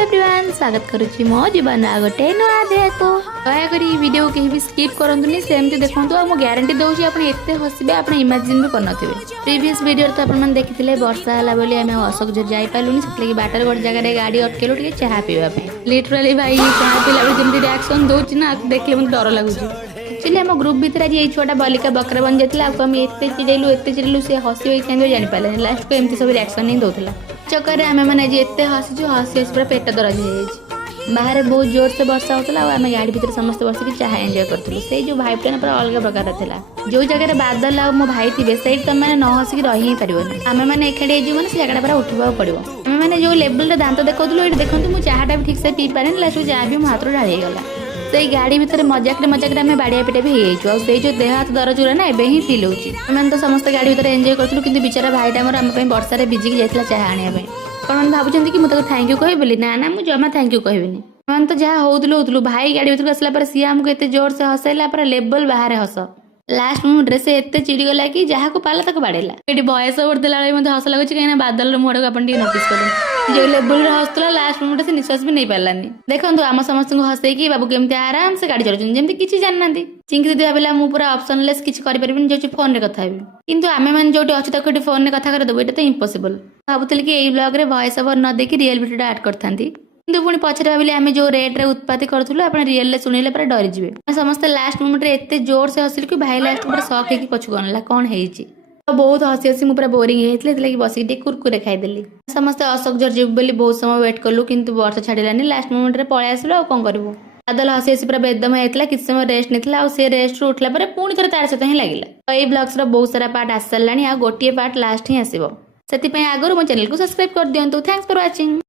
Everyone स्वागत करुच्ची मो जीवन गोटे नुआ अध्याय को दयाकोरी वीडियो कहीं भी स्किप करंतुनी सेमती देखंतु आ मो ग्यारंटी दउची आपण एते हसिबे आपण इमेजिन भी करनथिबे। प्रीवियस वीडियो तो आपण मन देखिथिले वर्षा हला बोली हम अशोक झर जाई पालुनी सेतले बाटर गोट जगह रे गाड़ी अटकेलो टिके चाहा पीवा पे लिटरली भाई चाहा पीला बे जेमती रिएक्शन दउची ना देखले मन डर लागुची। एक्चुअली हम ग्रुप भीतर आज ये छोटा बालिका बकरा बन जाता आपको हम एते चिड़ेलु से हसी होई कांदो जानि पाले लास्ट को एमती सब रिएक्शन नहीं दउथला चक्कर आम मैंने एत हसीचु हसी पूरा पेट दरज हो बाहर बहुत जोर से वर्षा होता आम गाड़ी भीतर समस्त बसिक चाह एंजॉय करूँ से जो भाई प्लान पूरा अलग प्रकार था जो जगह बादल आ मो भाई थे से तुम मैंने न हसिक रही ही पारे आम मैंने एकाठी हो से जगह पूरा उठा पड़ो आम मैंने जो लेवल दांत देखो ये देखो मुझे चाहटा भी ठीक से पी पारे लास्ट चाह भी मो हाथ ढालीगला से गाड़ी भीतर मजाक आम बाड़िया पिटा भी हो जो देह हाथ दरज ना एवं ही फिल होने तो समस्त गाड़ी भीतर एंजॉय करूँ कि बेचारा भाईटा मोर आम वर्षा विजिक जाता चाह आने कौन भावुं कि मुझे थैंक यू कह ना ना मुझे जमा थैंक यू कहबी मैंने तो जहाँ होलु भाई गाड़ी भीतर आसला सी आमको एत जोर से हसैला पूरा लेवल बाहर हस लास्ट मोमेंट से एत चिड़गला कि जहाँ को पाला ताको बाड़ेला ये वयस बढ़ला हस लगुच कहीं बादल मुहर को आप नोटिस करें जो लेवल हसुला लास्ट मोमेंट से निश्वास भी नहीं पारानी देखो आम समस्त हसैकी बाबू केमती आराम से गाड़ी चलाउछन जमी किसी जानना चिंकी दीदी भाविला मुझे पूरा ऑप्शनलेस किसी करें जो फोन रे कथा हेबी किंतु आमे माने जोटी अच्छी तक फोन रे कथा करदेबू ये तो इम्पॉसिबल भावुली कि यही ब्लॉग रे वॉइस ओवर न देकी रियल वीडियो ऐड करथांती किंतु पुणी पछरे भाविले आमे जो रेट रे उत्पत्ति करथुलु आपण रियल रे सुनिले पूरा डरी जिवे समस्त लास्ट मोमेंट रे एते जोर से हसिल कि भाई लास्ट पूरा शॉक हेकी पछु गनला कोन हेची बहुत हसी हसी मुझे पूरा बोरिंग होती बसिक टे कुरकुरे खाईदेली समस्त अशोक झर जीव बोली बहुत समय वेट कलु किंतु वर्षा छाड़ानी लास्ट मोमेंट रे पळै आसिलु आ कोन करबो बादल हसी हसी पूरा बेदम होता किसी समय रेस्ट नहीं से रेस्ट उठला पुणी थे तार सहित ही लगे तो ये ब्लॉग्स बहुत सारा पार्ट आसी सारा आ गोटे पार्ट लास्ट ही आसो से आगुरी मो चैनल को सब्सक्राइब कर दिंतु थैंक्स फॉर वाचिंग।